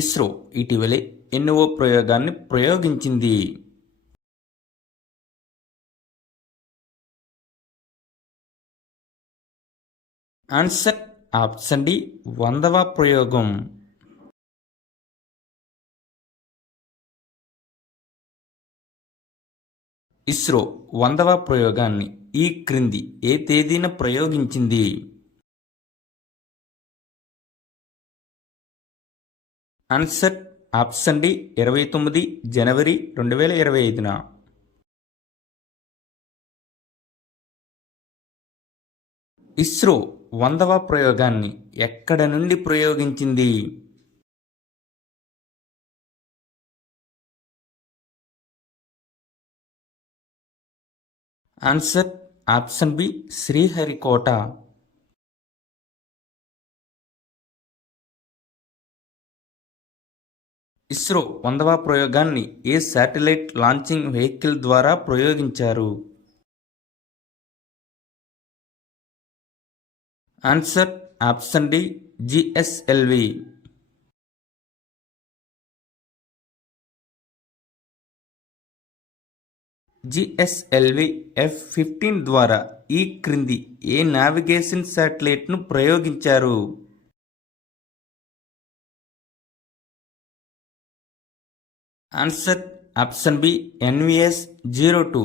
ఇస్రో ఇటీవలే ఎన్నువో ప్రయోగాన్ని ప్రయోగించింది. ఆన్సర్ ఆప్షన్ డి 100వ ప్రయోగం. ఇస్రో 100వ ప్రయోగాన్ని ఈ క్రింది ఏ తేదీన ప్రయోగించింది? ఆన్సర్ ఆప్షన్ డి 29 జనవరి 2025న. ఇస్రో 100వ ప్రయోగాన్ని ఎక్కడ నుండి ప్రయోగించింది? Answer option B Sriharikota. ISRO 100వ ప్రయోగాన్ని ఏ శాటిలైట్ లాంచింగ్ వెహికల్ ద్వారా ప్రయోగించారు? Answer option D GSLV. GSLV F-15 ద్వారా ఈ క్రింది ఏ నావిగేషన్ శాటిలైట్ను ప్రయోగించారు? Answer option B NVS-02.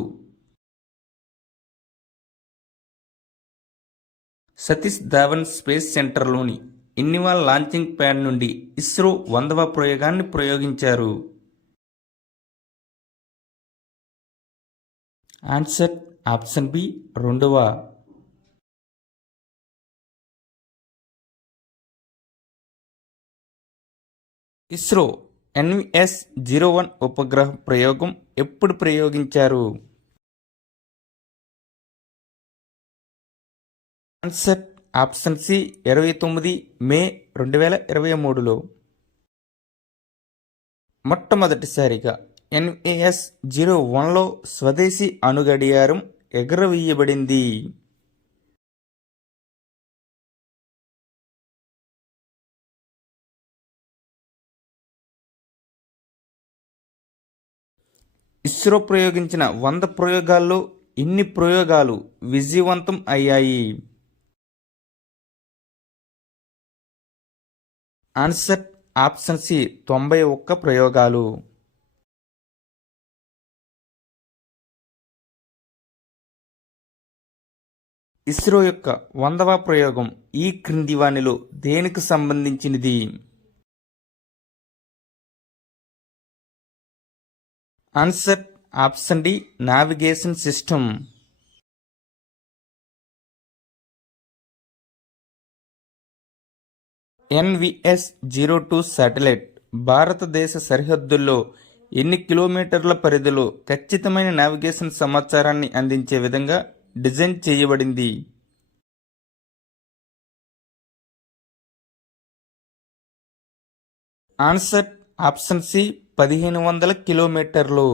Satish Dhawan space సెంటర్లోని ఇన్నివాల్ లాంచింగ్ ప్యాడ్ నుండి ఇస్రో 100వ ప్రయోగాన్ని ప్రయోగించారు? ఆన్సర్ ఆప్షన్ బి 2వ. ఇస్రో NVS-01 ఉపగ్రహ ప్రయోగం ఎప్పుడు ప్రయోగించారు? ఆన్సర్ ఆప్షన్ సి 29 మే 2023లో. మొట్టమొదటిసారిగా NVS-01లో స్వదేశీ అణుగడియారం ఎగురవేయబడింది. ఇస్రో ప్రయోగించిన 100 ప్రయోగాల్లో ఎన్ని ప్రయోగాలు విజయవంతం అయ్యాయి? ఆన్సర్ ఆప్షన్ సి 91 ప్రయోగాలు. ఇస్రో యొక్క 100వ ప్రయోగం ఈ క్రింది వానిలో దేనికి సంబంధించినది? Answer option D navigation system. NVS-02 satellite భారతదేశ సరిహద్దుల్లో ఎన్ని కిలోమీటర్ల పరిధిలో ఖచ్చితమైన నావిగేషన్ సమాచారాన్ని అందించే విధంగా డిజైన్ చేయబడింది? ఆన్సర్ ఆప్షన్ సి 1500 కిలోమీటర్లు.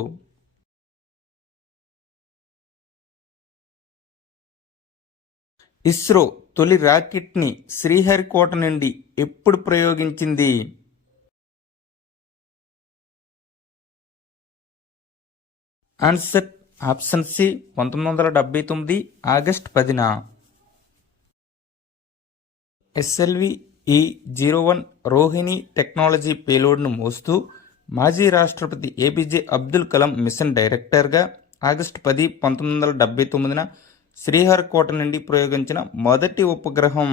ఇస్రో తొలి రాకెట్ని శ్రీహరికోట నుండి ఎప్పుడు ప్రయోగించింది? ఆన్సర్ ఆప్షన్ సి 1979 ఆగస్టు 10న. SLV-E-01 రోహిణి టెక్నాలజీ పేలోడ్ను మోస్తూ మాజీ రాష్ట్రపతి APJ అబ్దుల్ కలాం మిషన్ డైరెక్టర్గా ఆగస్టు 10, 1979న శ్రీహరికోట నుండి ప్రయోగించిన మొదటి ఉపగ్రహం?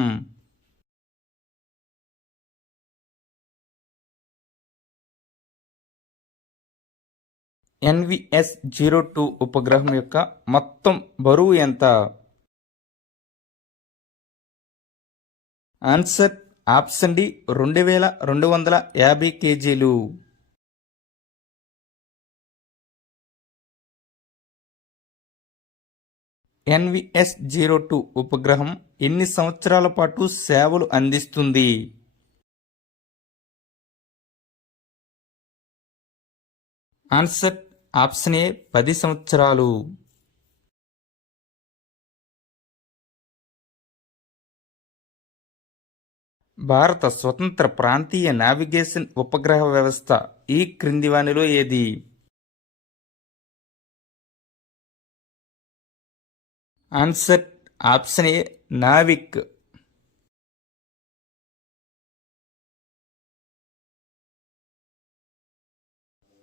NVS-02 ఉపగ్రహం యొక్క మొత్తం బరువు ఎంత? ఆన్సర్ ఆప్షన్ డి 2250 కేజీలు. NVS-02 ఉపగ్రహం ఎన్ని సంవత్సరాల పాటు సేవలు అందిస్తుంది? ఆన్సర్ ఆప్షన్ ఏ 10 సంవత్సరాలు. భారత స్వతంత్ర ప్రాంతీయ నావిగేషన్ ఉపగ్రహ వ్యవస్థ ఈ క్రింది వానిలో ఏది? Answer option A NavIC.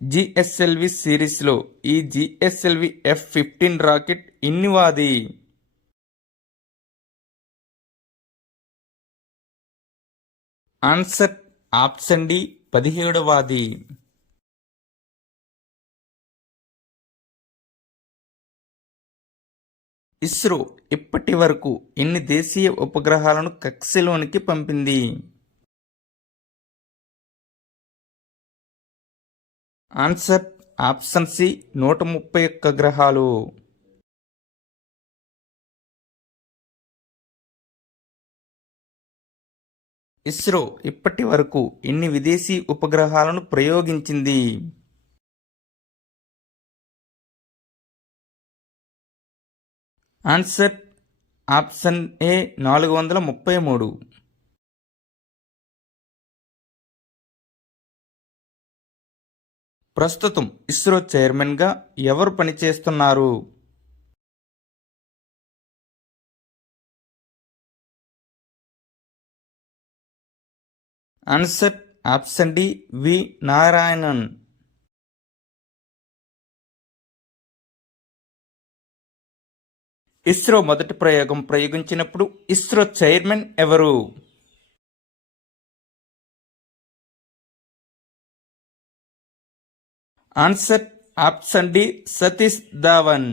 GSLV సిరీస్లో ఈ జిఎస్ఎల్వి F-15 రాకెట్ ఎన్నివాది? ఆన్సర్ ఆప్షన్ డి 17వాది. ఇస్రో ఇప్పటి వరకు ఎన్ని దేశీయ ఉపగ్రహాలను కక్షలోనికి పంపింది? ఆన్సర్ ఆప్షన్ సి 131 గ్రహాలు. ఇస్రో ఇప్పటి వరకు ఎన్ని విదేశీ ఉపగ్రహాలను ప్రయోగించింది? ఆన్సర్ ఆప్షన్ ఏ 433. ప్రస్తుతం ఇస్రో చైర్మన్గా ఎవరు పనిచేస్తున్నారు? Answer option D V Narayanan. ISRO మొదటి ప్రయోగం ప్రయోగించినప్పుడు ఇస్రో చైర్మన్ ఎవరు? Answer option D Satish Dhawan.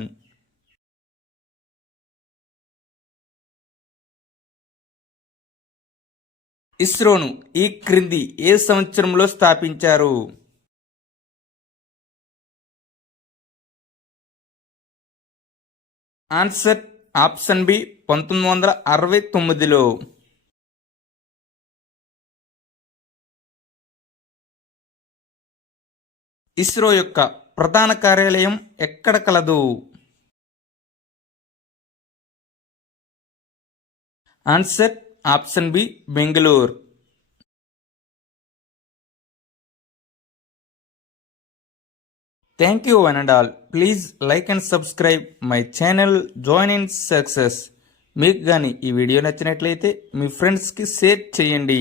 ఇస్రోను ఈ క్రింది ఏ సంవత్సరంలో స్థాపించారు? ఆన్సర్ ఆప్షన్ బి 1969లో. ఇస్రో యొక్క ప్రధాన కార్యాలయం ఎక్కడ కలదు? Answer option B Bengaluru. Thank you one and all. Please like and subscribe my channel Join in Success. మీకు కానీ ఈ వీడియో నచ్చినట్లయితే మీ ఫ్రెండ్స్కి షేర్ చేయండి.